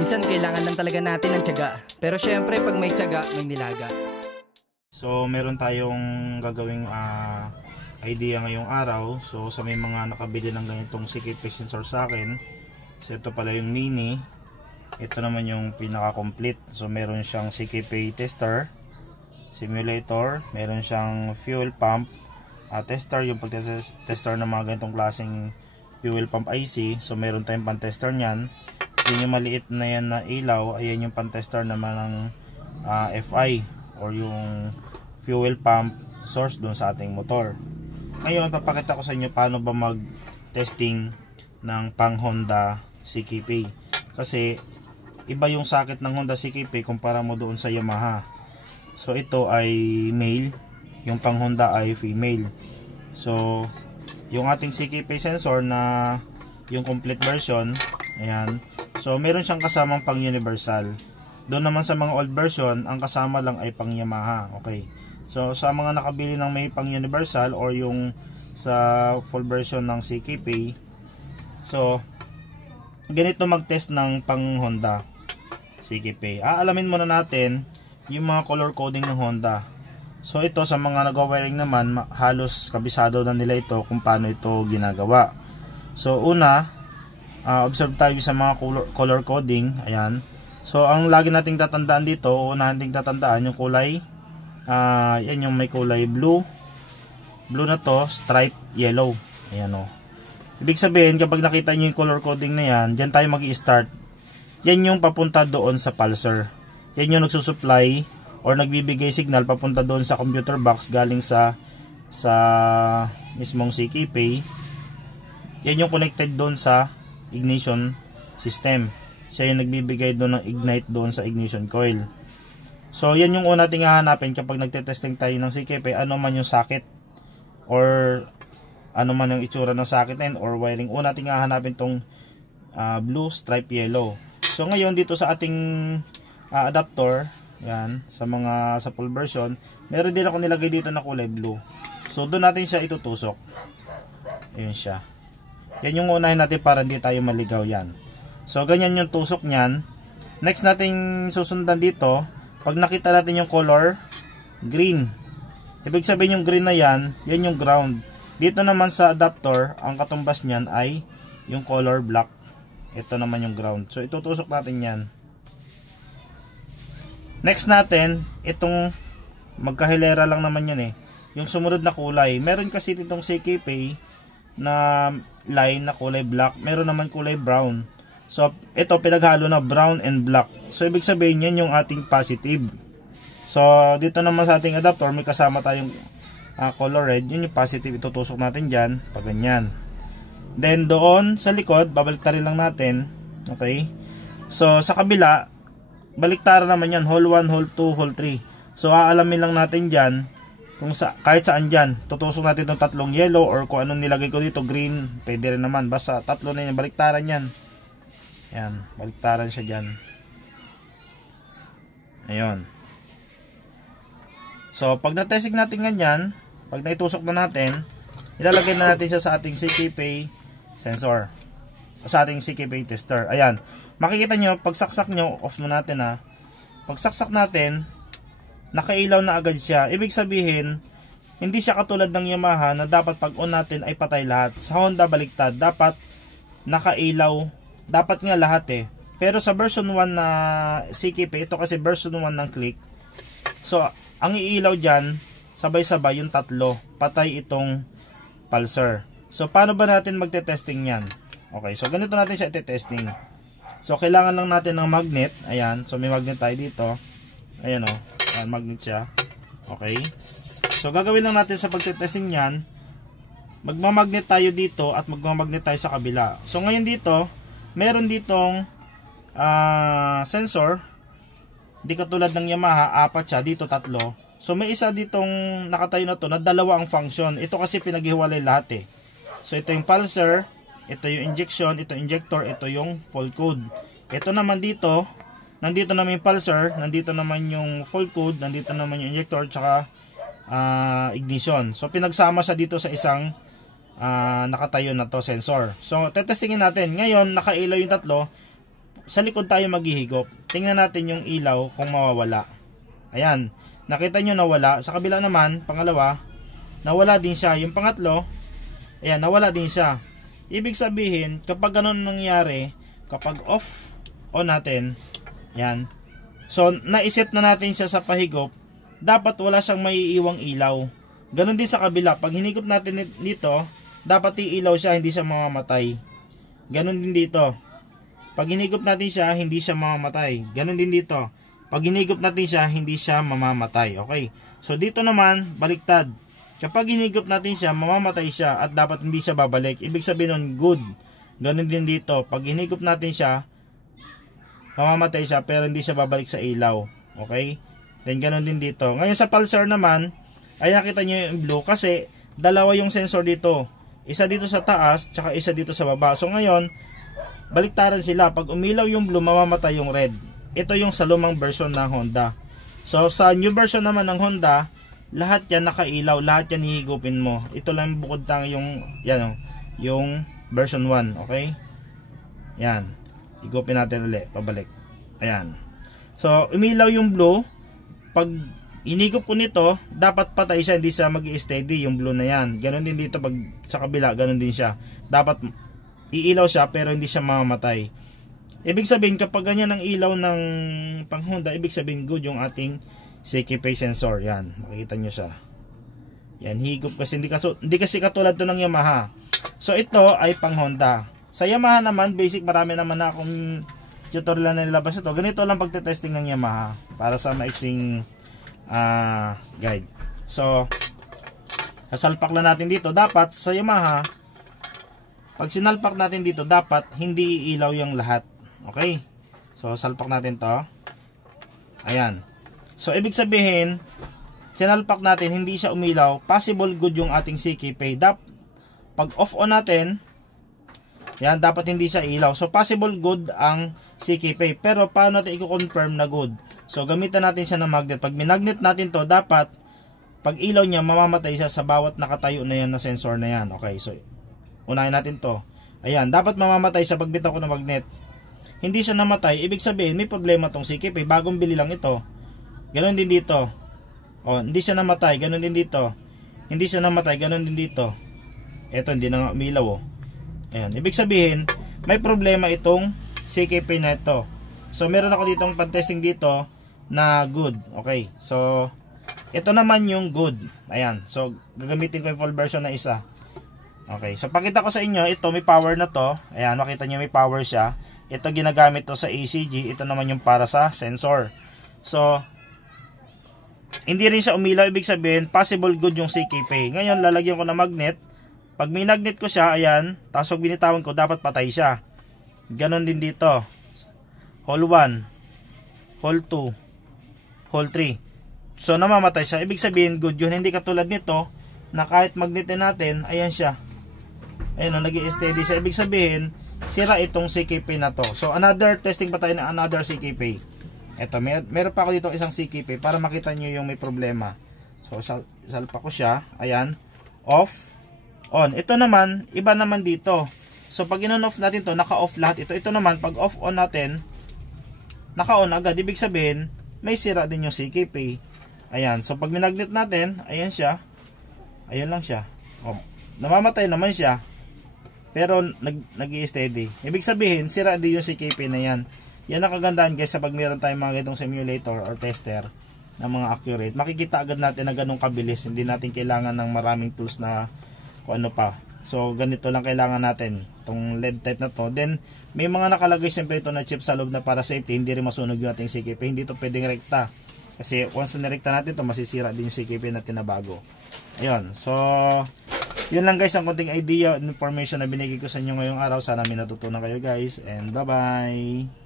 Minsan kailangan lang talaga natin ng tiyaga. Pero syempre pag may tiyaga, may nilaga. So meron tayong gagawing idea ngayong araw. So sa may mga nakabili ng ganitong CKP sensor sa akin, so ito pala yung mini, ito naman yung pinaka-complete. So meron siyang CKP tester, simulator, meron siyang fuel pump tester, yung pag-tester ng mga ganitong klaseng fuel pump IC. So meron tayong pan-tester niyan. Yung maliit na yan na ilaw, ayan yung pan-tester naman ng FI or yung fuel pump source dun sa ating motor. Ngayon papakita ko sa inyo paano ba mag-testing ng pang Honda CKP, kasi iba yung sakit ng Honda CKP kumpara mo doon sa Yamaha. So ito ay male, yung pang Honda ay female. So yung ating CKP sensor na yung complete version, ayan, so meron siyang kasamang pang universal. Doon naman sa mga old version, ang kasama lang ay pang Yamaha. Okay, so sa mga nakabili ng may pang universal or yung sa full version ng CKP, so ganito mag-test ng pang Honda CKP. Aalamin muna natin yung mga color coding ng Honda. So ito sa mga nag-wiring naman, halos kabisado na nila ito kung paano ito ginagawa. So una, observe tayo sa mga color coding. Ayan. So ang lagi nating tatandaan dito, una nating tatandaan yung kulay, yan yung may kulay blue. Blue na to, stripe yellow. Ayan o. Ibig sabihin, kapag nakita nyo yung color coding na yan, dyan tayo mag-i-start. Yan yung papunta doon sa pulser. Yan yung nagsusupply or nagbibigay signal papunta doon sa computer box galing sa mismong CKP. Yan yung connected doon sa ignition system. Siya yung nagbibigay doon ng ignite doon sa ignition coil. So yan yung una nating hahanapin kapag nagte-testing tayo ng CKP, ano man yung sakit or ano man yung itsura ng sakit na yun or wiring. Una nating hahanapin tong blue, stripe, yellow. So ngayon dito sa ating adapter, yan, sa full version, meron din ako nilagay dito na kulay blue. So doon natin siya itutusok. Ayun siya. Yan yung unahin natin para hindi tayo maligaw yan. So ganyan yung tusok niyan. Next nating susundan dito, pag nakita natin yung color green, ibig sabihin yung green na yan, yan yung ground. Dito naman sa adapter, ang katumbas niyan ay yung color black. Ito naman yung ground. So itutusok natin yan. Next natin, itong magkahilera lang naman yan yung sumunod na kulay. Meron kasi ditong CKP na line na kulay black, meron naman kulay brown. So ito pinaghalo na brown and black. So ibig sabihin yan yung ating positive. So dito naman sa ating adapter may kasama tayong color red, yun yung positive. Itutusok natin dyan pag ganyan. Then doon sa likod babaliktarin lang natin. Okay, so sa kabila baliktaran naman yan, hole 1, hole 2, hole 3. So aalamin lang natin dyan kung kahit saan dyan. Tutusok natin itong tatlong yellow or kung anong nilagay ko dito, green, pwede rin naman. Basta tatlo na yan, baliktaran yan. Yan, baliktaran siya dyan. Ayun. So pag na-testing natin ganyan, pag naitusok na natin, ilalagay na natin siya sa ating CKP sensor, sa ating CKP tester. Ayan, makikita nyo, pag saksak nyo, off mo natin pag saksak natin, nakailaw na agad siya. Ibig sabihin, hindi siya katulad ng Yamaha na dapat pag on natin ay patay lahat. Sa Honda baliktad, dapat nakailaw, dapat nga lahat Pero sa version 1 na CKP, ito kasi version 1 ng click. So ang iilaw dyan, sabay-sabay yung tatlo, patay itong pulser. So paano ba natin magte-testing yan? Okay, so ganito natin siya ite-testing. So kailangan lang natin ng magnet. Ayan, so may magnet tayo dito. Ayan ayan, magnet siya. Okay, so gagawin lang natin sa pagte-testing yan, magmamagnet tayo dito at magmamagnet tayo sa kabila. So ngayon dito, meron ditong sensor. Di katulad ng Yamaha, 4 siya, dito 3. So may isa ditong nakatayo na to na dalawa ang function. Ito kasi pinaghiwalay lahat So ito yung pulser, ito yung injection, ito injector, ito yung full code. Ito naman dito, nandito naman yung pulser, nandito naman yung full code, nandito naman yung injector, tsaka ignition. So pinagsama siya dito sa isang nakatayo na to sensor. So tetestingin natin. Ngayon nakailaw yung tatlo. sa likod tayo maghihigop. Tingnan natin yung ilaw kung mawawala. Ayan, nakita nyo nawala. Sa kabila naman, pangalawa, nawala din siya. Yung pangatlo, ayan, nawala din siya. Ibig sabihin, kapag ganun nangyari, kapag off on natin, ayan, so naiset na natin siya sa pahigop, dapat wala siyang maiiwang ilaw. Ganon din sa kabila, pag hinigop natin dito, dapat iilaw siya, hindi siya mamamatay. Ganon din dito. Pag hinigop natin siya, hindi siya mamamatay. Ganon din dito. Pag hinigop natin siya, hindi siya mamamatay. Okay? So dito naman, baliktad. Kapag hinigop natin siya, mamamatay siya at dapat hindi siya babalik. Ibig sabihin nun, good. Ganon din dito. Pag hinigop natin siya, mamamatay siya pero hindi siya babalik sa ilaw. Okay? Then ganon din dito. Ngayon sa pulsar naman, ay nakita nyo yung blue kasi dalawa yung sensor dito. Isa dito sa taas, tsaka isa dito sa baba. So ngayon, baliktaran sila. Pag umilaw yung blue, mamamatay yung red. Ito yung sa lumang version ng Honda. So sa new version naman ng Honda, lahat yan nakailaw, lahat yan hihigupin mo. Ito lang bukod tang yung yan, yung version 1, okay? Yan. Higupin natin ulit, pabalik. Ayan. So umilaw yung blue. Pag hinigop ko nito, dapat patay siya, hindi siya mag-i-steady yung blue na yan. Ganon din dito pag sa kabila, ganon din siya. Dapat iilaw siya pero hindi siya mamamatay. Ibig sabihin kapag ganyan ang ilaw ng pang Honda, ibig sabihin good yung ating CKP sensor. Yan, makikita nyo siya. Yan, higop kasi hindi kasi katulad to ng Yamaha. So ito ay pang Honda. Sa Yamaha naman, basic, marami naman na akong tutorial na nilabas ito. Ganito lang pagte-testing ng Yamaha para sa maiksing guide. So sasalpak lang natin dito. Dapat sa Yamaha, pag sinalpak natin dito, dapat hindi iilaw yung lahat. Okay? So salpak natin to. Ayan. So ibig sabihin, sinalpak natin, hindi siya umilaw. Possible good yung ating CKP. Pag off on natin, yan, dapat hindi siya ilaw. So possible good ang CKP. Pero paano natin i-confirm na good? So gamitan natin siya ng magnet. Pag minagnet natin to, dapat pag ilaw niya, mamamatay siya sa bawat nakatayo na yan na sensor na yan. Okay, so unahin natin to. Ayan, dapat mamamatay sa pagbitaw ko ng magnet. Hindi siya namatay, ibig sabihin may problema tong CKP. Bagong bili lang ito. Ganon din dito. O, hindi siya namatay, ganon din dito. Hindi siya namatay, ganon din dito. Ito, hindi na nga umilaw. Oh. Ayan, ibig sabihin may problema itong CKP na ito. So meron ako ditong pan-testing dito na good. Okay, so ito naman yung good. Ayan, so gagamitin ko yung full version na isa. Okay, so pakita ko sa inyo, ito may power na to. Ayan, makita nyo may power siya. Ito ginagamit to sa ACG. Ito naman yung para sa sensor. So hindi rin siya umilaw, ibig sabihin possible good yung CKP. Ngayon lalagyan ko ng magnet. Pag minagnet ko siya, ayan, tapos pag binitawan ko, dapat patay siya. Ganon din dito. Hole 1, hole 2, hole 3. So namamatay siya, ibig sabihin good yun. Hindi katulad nito na kahit magnetin natin, ayan siya. Ayan o, nag-i-steady siya. Ibig sabihin, sira itong CKP na to. So another testing pa tayo na another CKP. Eto, meron pa ako dito isang CKP para makita nyo yung may problema. So salpa ko siya. Ayan, off, on. Ito naman, iba naman dito. So pag in-on-off natin to, naka-off lahat ito. Ito naman, pag off-on natin, naka-on agad. Ibig sabihin, may sira din yung CKP. Ayan, so pag minagnet natin, ayan siya. Ayan lang siya. Oh, namamatay naman siya. Pero nag-i-steady. Ibig sabihin, sira din yung CKP na yan. Yan ang kagandahan guys sa pag meron tayong mga ganitong simulator or tester na mga accurate. Makikita agad natin na ganun kabilis. Hindi natin kailangan ng maraming tools na kung ano pa. So ganito lang kailangan natin. Itong LED type na to. Then may mga nakalagay siyempre ito na chip sa loob na para safety. Hindi rin masunog yung ating CKP. Hindi ito pwedeng rekta. Kasi once na nirekta natin ito, masisira din yung CKP natin na bago. Ayun. So yun lang guys ang konting idea, information na binigay ko sa inyo ngayong araw. Sana may natutunan kayo guys. And bye bye.